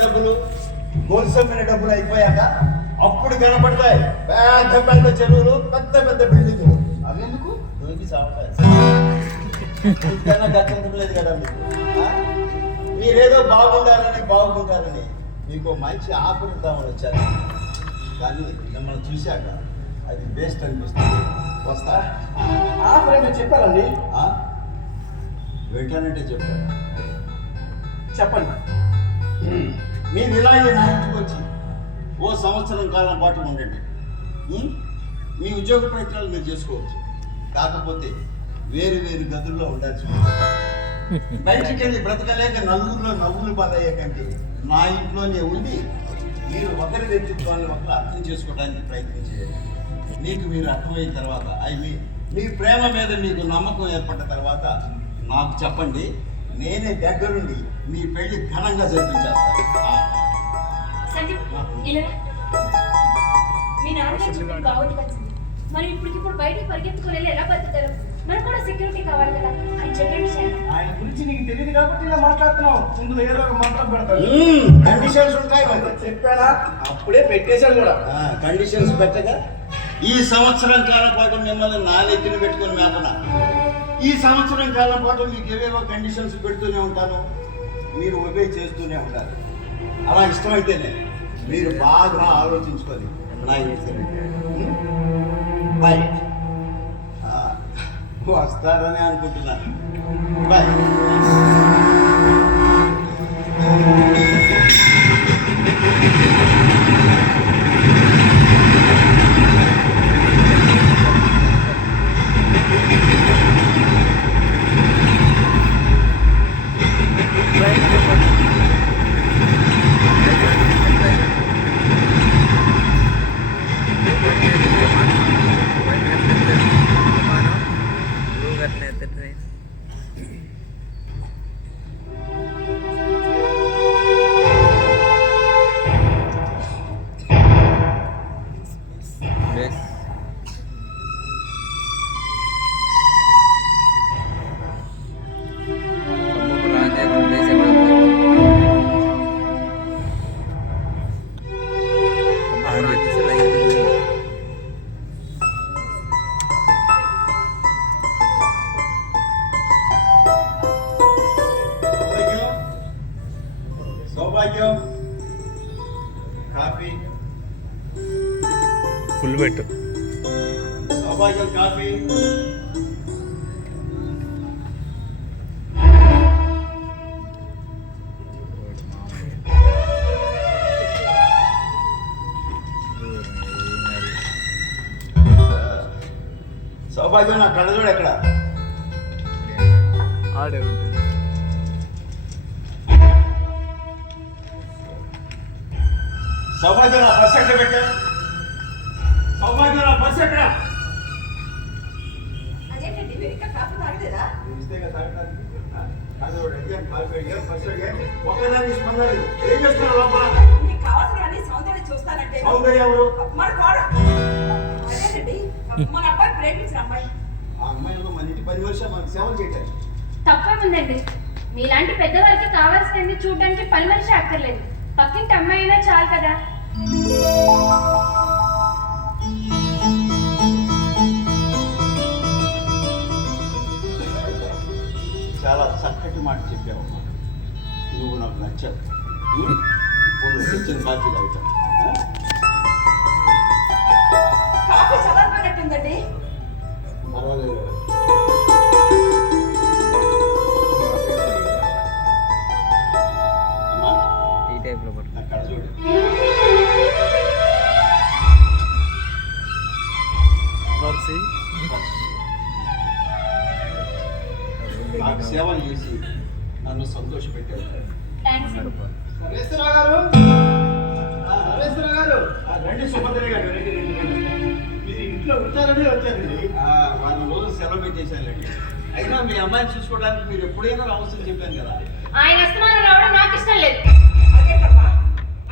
డబ్బులు గోల్సమ్మిన డబ్బులు అయిపోయాక అప్పుడు కనపడతాయి పెద్ద పెద్ద చెరువులు, పెద్ద పెద్ద బిల్డింగ్లు. అవెందుకు దొరికి సాగుతాయి. గచ్చలేదు కదా మీకు. మీరేదో బాగుంటారని మీకు మంచి ఆఫర్ ఇద్దామని వచ్చారు. కానీ మిమ్మల్ని చూశాక అది బెస్ట్ అనిపిస్తుంది. వస్తా. ఆఫర్ ఏంటో చెప్పాలండి. వెంటనంటే చెప్పాను. చెప్పండి. మీరు ఇలాగే నా ఇంటికి వచ్చి ఓ సంవత్సరం కాలం పాటు ఉండండి. మీ ఉద్యోగ ప్రయత్నాలు మీరు చేసుకోవచ్చు. కాకపోతే వేరు వేరు గదుల్లో ఉండాల్సి ఉంటుంది. బయటికి వెళ్ళి బ్రతకలేక నలుగురిలో నవ్వులు బాధయ్యే కంటే నా ఇంట్లోనే ఉండి మీరు ఒకరి వ్యక్తిత్వాన్ని ఒకరు అర్థం చేసుకోవడానికి ప్రయత్నించేయండి. మీకు మీరు అర్థమైన తర్వాత మీ ప్రేమ మీద మీకు నమ్మకం ఏర్పడిన తర్వాత నాకు చెప్పండి. నేనే దగ్గరుండి మీ పెళ్లి ఘనంగా జరిపించేస్తాను. మీ నాన్నగారు బాగుంది వచ్చింది. మనం ఇప్పుడు బయటికి పరిగెత్తుకుని వెళ్ళి ఎలా బతుకుతారు? మనకు కూడా సెక్యూరిటీ కావాలి కదా అని చెప్పండి. ఆయన గురించి నీకు తెలియదు కాబట్టి ఇలా మాట్లాడుతున్నావు. ముందు ఏదో ఒక మాట్లాడ పెడతాను. కండిషన్స్ ఉంటాయి మరి. చెప్పానా? అప్పుడే పెట్టేశాడు కూడా. కండిషన్స్ పెట్టగా ఈ సంవత్సరం కాలం పాటు మిమ్మల్ని నాలెత్తిన పెట్టుకుని మేపనా. ఈ సంవత్సరం కాలం పాటు మీకు ఏవేవో కండిషన్స్ పెడుతూనే ఉంటాను. మీరు ఒబే చేస్తూనే ఉంటారు. అలా ఇష్టమైతేనే మీరు బాగా ఆలోచించుకొని నా ఇంటి బాయ్. వస్తారని అనుకుంటున్నాను. బాయ్. సౌభాగ్యం కాఫీ ఫుల్ పెట్టు. సౌభాగ్యం కాఫీ. సౌభాగ్యం నా కళ్ళజోడు ఎక్కడ? ఆడే ఉంటుంది. సౌభాగ్యం నా బస్ ఎక్కడ పెట్టా? సౌభాగ్యం నా బస్ ఎక్కడ? ఒకదాన్ని స్పందాలి. ఏం చేస్తున్నారు లోపల? సౌందర్య ఎవరు? ఆ అమ్మాయిలో మన ఇంటి 10 వర్షాలు మనకు సేవలు చేయటానికి. తప్పేముందండి? మీలాంటి పెద్దవారికి కావాల్సింది చూడడానికి పని మనిషి అక్కర్లేదు. పక్కింటి అమ్మాయి అయినా చాలు కదా. చాలా చక్కటి మాట చెప్పావమ్మా. నువ్వు నాకు నచ్చావు. ఇప్పుడు తెచ్చిన బాధ్యత అవుతావు. పర్వాలేదు. ఈ టైప్లో పట్టు. అక్కడ చూడు. నాకు సేవలు చేసి నన్ను సంతోషపెట్టారు. నరేశ్వరరావు గారు, నరేశ్వరరావు గారు, రండి. సుభద్ర గారు, మీరు ఇంట్లో ఉంటారని వచ్చారండి. వారం రోజులు సెలవు పెట్టేశానండి. అయినా మీ అమ్మాయిని చూసుకోవడానికి మీరు ఎప్పుడైనా రావచ్చని చెప్పాను కదా. ఆయన అస్తమానం రావడం నాకు ఇష్టం లేదు.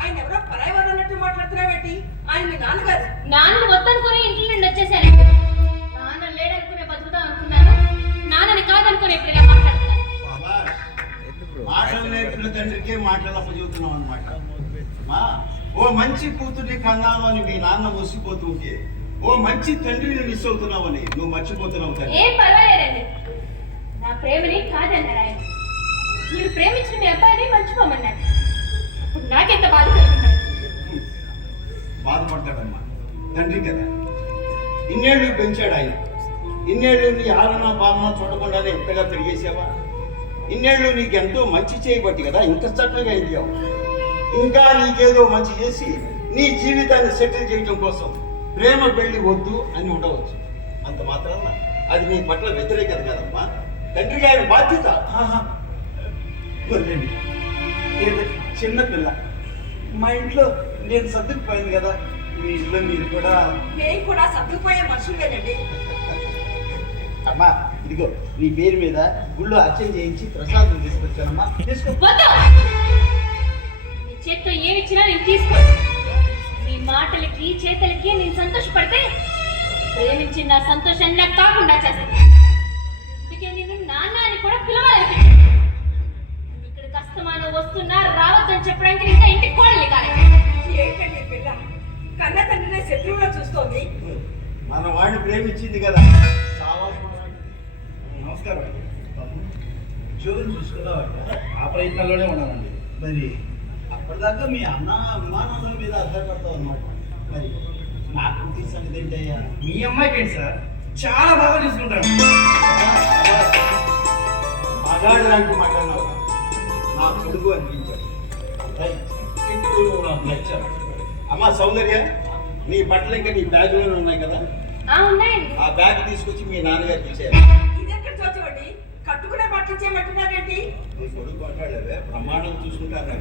ఆయన ఎవరో పరాయి వారు అన్నట్టు మాట్లాడుతున్నావేంటి? ఆయన మీ నాన్నగారు. నాన్న వద్దనుకుని ఇంటి నుండి వచ్చేసాను. నాన్న లేడనుకునే బతుకుతాం అనుకున్నాను. నాన్నని కాదనుకుని ఇప్పుడు మాట్లాడుతున్నాను. మాటలు నేర్పిన తండ్రికే మాటలు అప్పచెబుతున్నాం అనమాట. ఓ మంచి కూతుర్ని కన్నాను అని మీ నాన్న ముసిపోతుంటే ఓ మంచి తండ్రిని మిస్ అవుతున్నావని నువ్వు మర్చిపోతున్నావు తల్లి. ఏం పర్వాలేదండి. నా ప్రేమని కాదన్నారు ఆయన. మీరు ప్రేమించిన మీ అబ్బాయిని మర్చిపోమన్నారు. ఇప్పుడు నాకెంత బాధ కలుగుతున్నది. బాధపడతాడమ్మా, తండ్రి కదా. ఇన్నేళ్ళు పెంచాడు ఆయన. ఇన్నేళ్ళు నీ ఆలన పాలన చూడకుండానే ఎంతగా తిరిగేసావా? ఇన్నేళ్ళు నీకెంతో మంచి చేయబట్టి కదా ఇంత చక్కగా ఎదిగావు. ఇంకా నీకేదో మంచి చేసి నీ జీవితాన్ని సెటిల్ చేయడం కోసం ప్రేమ పెళ్లి వద్దు అని ఉండవచ్చు. అంత మాత్రాన అది నీ పట్ల వ్యతిరేకత కదమ్మా, తండ్రిగా ఆయన బాధ్యత. వదిలేండి, ఏదో చిన్న పిల్ల. మా ఇంట్లో నేను సర్దుకుపోయింది కదా, మీ ఇంట్లో మీరు కూడా. మేము కూడా సర్దుకుపోయే మనుషులేనండి. అమ్మా ఇదిగో నీ పేరు మీద గుళ్ళో అర్చన చేయించి ప్రసాదం తీసుకొచ్చానమ్మా, తీసుకో. వద్దు. నీ చేత్తో ఏమిచ్చినా నేను తీసుకోను. నీ మాటలకి చేతలకి నేను సంతోషపడితే ప్రేమించిన నా సంతోషాన్ని నాకు కాకుండా చేస్తాను. అందుకే నేను నాన్న అని కూడా పిలవాలనిపించింది. ఇక్కడ కష్టమానో వస్తున్నా రావద్దని చెప్పడానికి ఇంకా ఇంటికి కోడలి కాదు. ఏంటండి ఈ పిల్ల కన్న తండ్రినే శత్రువుగా చూస్తోంది. మన వాడిని ప్రేమించింది కదా. నమస్కారం అండి. ఉద్యోగం చూసుకున్నామంటే ఆ ప్రయత్నాల్లోనే ఉన్నానండి. మరి అప్పటిదాకా మీ అన్న అమ్మానాన్నల మీద ఆధారపడతాం అన్నమాట. మరి నాకు సంగతి ఏంటయ్యా? మీ అమ్మాయికి ఏంటి సార్, చాలా బాగా చూసుకుంటాడు. మగాడు లాంటి మాట్లాడినావు, నా కొడుకు అనిపించాడు. ఇప్పుడు నువ్వు నాకు నచ్చావు. అమ్మా సౌందర్య, నీ బట్టలు ఇంకా నీ బ్యాగులోనే ఉన్నాయి కదా, ఉన్నాయండి. ఆ బ్యాగ్ తీసుకొచ్చి మీ నాన్నగారికి ఇచ్చేయాలి. ఇది ఎక్కడ చూచవండి, కట్టుకునే బట్టలు చేయమంటున్నారేంటి? నీ కొడుకు మాట్లాడేవే ప్రమాణం చూసుకుంటాను.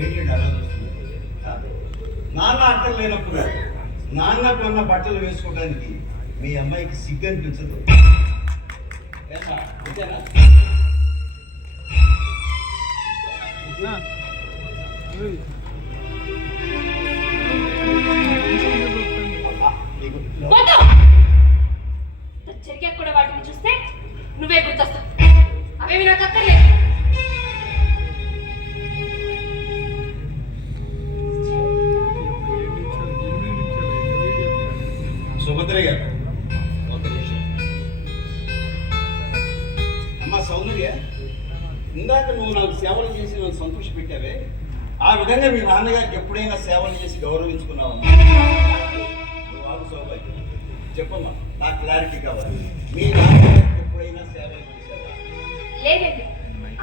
ఏంటంటే అలా చూస్తున్నారు? నాన్న అక్కడ లేనప్పుడు నాన్న కొన్న బట్టలు వేసుకోవడానికి మీ అమ్మాయికి సిగ్గు అనిపించదు. అంతేనా? జరిగా కూడా వాటిని చూస్తే నువ్వే గుర్తొస్తావు. అవేమి నాకు అక్కర్లేదు. సుభద్ర గారు ఒక నిమిషం. అమ్మా సౌందర్య, ఇందాక నువ్వు నాకు సేవలు చేసి నన్ను సంతోష పెట్టావే, ఆ విధంగా మీ నాన్నగారికి ఎప్పుడైనా సేవలు చేసి గౌరవించుకున్నావమ్మా? సౌభాగ్యం చెప్పమ్మా, నాకు క్లారిటీ కావాలి. మీ నాన్నగారికి ఎప్పుడైనా సేవలు చేశావా? లేదండి,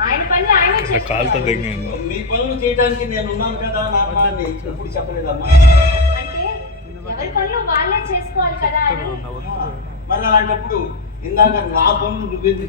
ఆయన పనులు ఆయన చేసుకుంటారు. మీ పనులు చేయడానికి నేను ఉన్నాను కదా నాన్న అని ఎప్పుడు చెప్పలేదమ్మా? అంటే ఎవరి పనులు వాళ్ళే చేసుకోవాలి కదా అని. మరి అలాంటప్పుడు ఇందాక నా పనులు నువ్వెందుకు